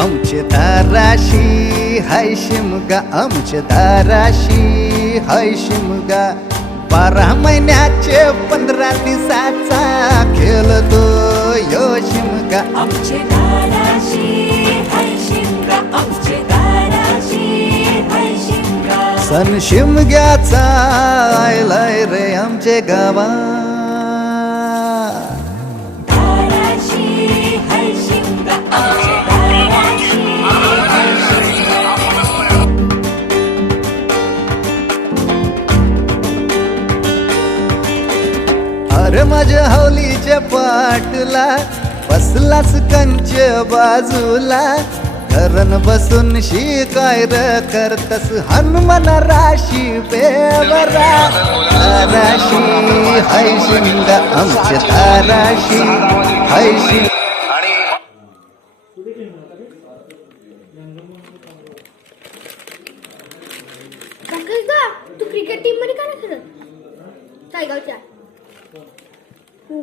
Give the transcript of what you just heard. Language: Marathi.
आमचे दाराशी हाय शिमगा, आमचे दाराशी हाय शिमगा. 12 महिन्याचे 15 दिवसाचा खेळतो यो शिमगा. आमचे दाराशी हाय शिमगा, आमचे दाराशी हाय शिमगा. सण शिमग्याचा आयलाय रे आमचे गावा. दाराशी हाय शिमगा, आमचे दाराशी हाय शिमगा. अरे माझ्या हौलीच्या पाटला बसलाच कंच बाजूला. धरण बसून शिकाय र करतस हनुमान राशी बेवरा. ताराशी हाय शिमगा, आमच्या ताराशी हाय शिमगा. काका तू क्रिकेट टीम मध्ये का नाही खेळत? सायगावच्या हो.